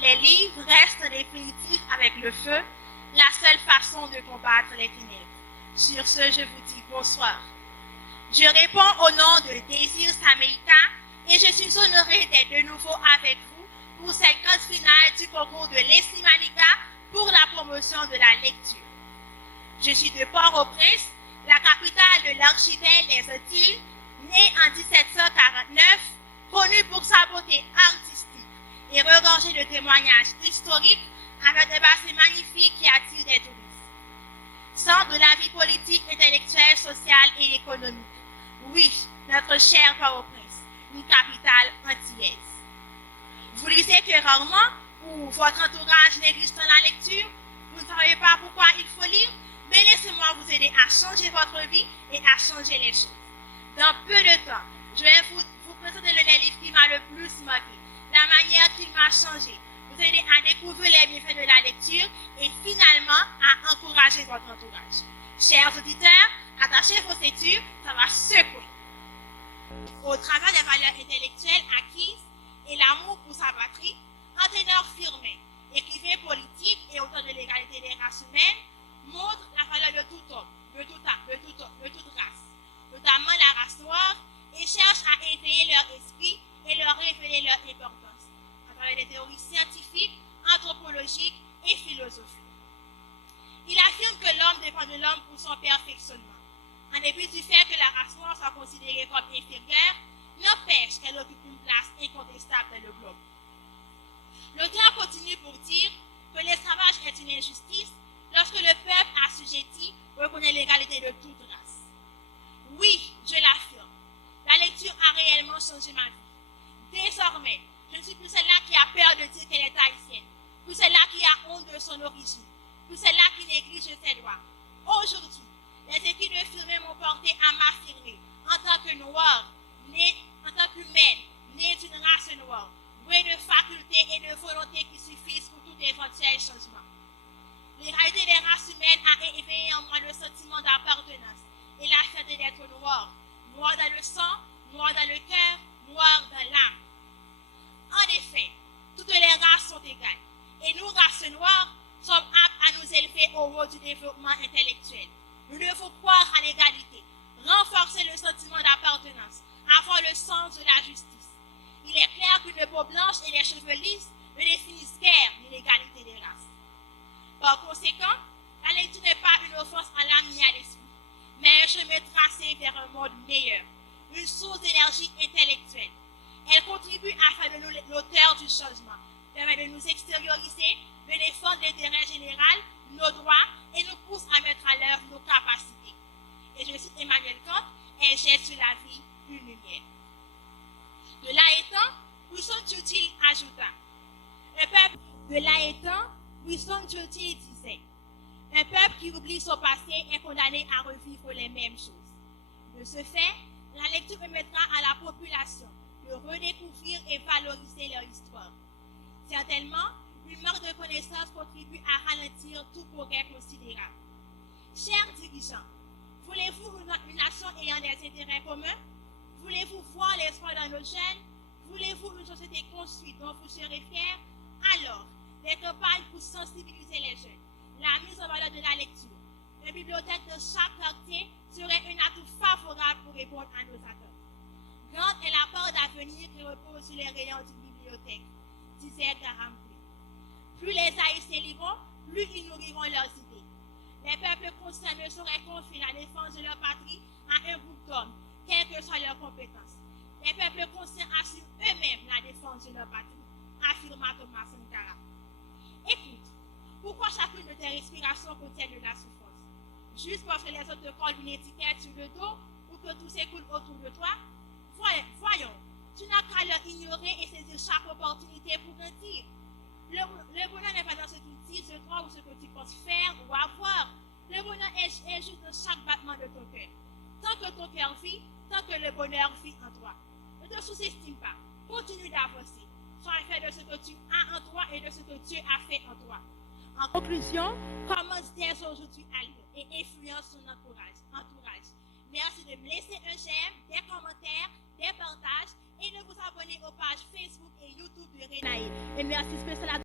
Les livres restent en définitive avec le feu, la seule façon de combattre les ténèbres. Sur ce, je vous dis bonsoir. Je réponds au nom de Désir Sameika et je suis honorée d'être de nouveau avec vous pour cette grande finale du concours de Leslie Manika pour la promotion de la lecture. Je suis de Port-au-Prince, la capitale de l'archipel des Antilles, née en 1749, connue pour sa beauté artistique et regorgée de témoignages historiques avec des bassins magnifiques qui attirent des touristes. Centre de la vie politique, intellectuelle, sociale et économique. Oui, notre cher Port-au-Prince, une capitale antillaise. Vous lisez que rarement, ou votre entourage néglige la lecture, vous ne savez pas pourquoi il faut lire, mais laissez-moi vous aider à changer votre vie et à changer les choses. Dans peu de temps, je vais vous présenter le livre qui m'a le plus marqué, la manière qu'il m'a changé, vous aider à découvrir les bienfaits de la lecture et finalement à encourager votre entourage. Chers auditeurs, attachez vos ceintures, ça va secouer. Au travers des valeurs intellectuelles acquises et l'amour pour sa patrie, Anténor Firmin, écrivain politique et auteur de l'égalité des races humaines, montre la valeur de tout homme, de toute race, notamment la race noire, et cherche à éveiller leur esprit et leur révéler leur importance, à travers des théories scientifiques, anthropologiques et philosophiques. Il affirme que l'homme dépend de l'homme pour son perfectionnement. En dépit du fait que la race noire soit considérée comme inférieure, n'empêche qu'elle occupe une place incontestable dans le globe. L'auteur continue pour dire que l'esclavage est une injustice lorsque le peuple assujetti reconnaît l'égalité de toute race. Oui, je l'affirme, la lecture a réellement changé ma vie. Désormais, je ne suis plus celle-là qui a peur de dire qu'elle est haïtienne, plus celle-là qui a honte de son origine, plus celle-là qui néglige ses droits. Aujourd'hui, les écrits de Firmin m'ont porté à m'affirmer en tant que noire, en tant qu'humaine, née d'une race noire, douée de facultés et de volonté qui suffisent pour tout éventuel changement. L'égalité des races humaines a éveillé en moi le sentiment d'appartenance et la fierté d'être noir, noir dans le sang, noir dans le cœur, noir dans l'âme. En effet, toutes les races sont égales et nous, races noires, sommes aptes à nous élever au haut du développement intellectuel. Nous devons croire à l'égalité, renforcer le sentiment d'appartenance, avoir le sens de la justice. Il est clair qu'une peau blanche et des cheveux lisses ne définissent guère l'égalité des races. Par conséquent, la lecture n'est pas une offense à l'âme ni à l'esprit, mais un chemin tracé vers un monde meilleur, une source d'énergie intellectuelle. Elle contribue à faire de nous l'auteur du changement, permet de nous extérioriser, de défendre l'intérêt général, nos droits et nous pousse à mettre à l'œuvre nos capacités. Et je cite Emmanuel Kant, elle jette sur la vie une lumière. De là étant, Winston Churchill ajouta, un peuple de là étant, Winston Churchill disait, un peuple qui oublie son passé est condamné à revivre les mêmes choses. De ce fait, la lecture permettra à la population de redécouvrir et valoriser leur histoire. Certainement, une manque de connaissances contribue à ralentir tout progrès considérable. Chers dirigeants, voulez-vous une nation ayant des intérêts communs? Voulez-vous voir l'espoir dans nos jeunes? Voulez-vous une société construite dont vous serez fiers? Alors, des campagnes pour sensibiliser les jeunes, la mise en valeur de la lecture, une bibliothèque de chaque quartier serait un atout favorable pour répondre à nos attentes. Grande est la part d'avenir qui repose sur les rayons d'une bibliothèque, disait Graham Greene. Plus les Haïtiens liront, plus ils nourriront leurs idées. Les peuples conscients ne sauraient confier la défense de leur patrie à un groupe d'hommes, quelles que soient leurs compétences. Les peuples conscients assurent eux-mêmes la défense de leur patrie, affirma Thomas Sankara. Écoute, pourquoi chacune de tes respirations contient de la souffrance? Juste parce que les autres te collent une étiquette sur le dos ou que tout s'écoule autour de toi? Voyons, tu n'as qu'à leur ignorer et saisir chaque opportunité pour grandir. Le bonheur n'est pas dans ce que tu dis, ce droit ou ce que tu penses faire ou avoir. Le bonheur est juste dans chaque battement de ton cœur. Tant que ton cœur vit, tant que le bonheur vit en toi. Ne te sous-estime pas. Continue d'avancer. Sois fier de ce que tu as en toi et de ce que Dieu a fait en toi. En conclusion, commence dès aujourd'hui à lire et influence ton entourage. Merci de me laisser un j'aime, des commentaires, des partages et de vous abonner aux pages Facebook et YouTube de Renaï. Et merci spécialement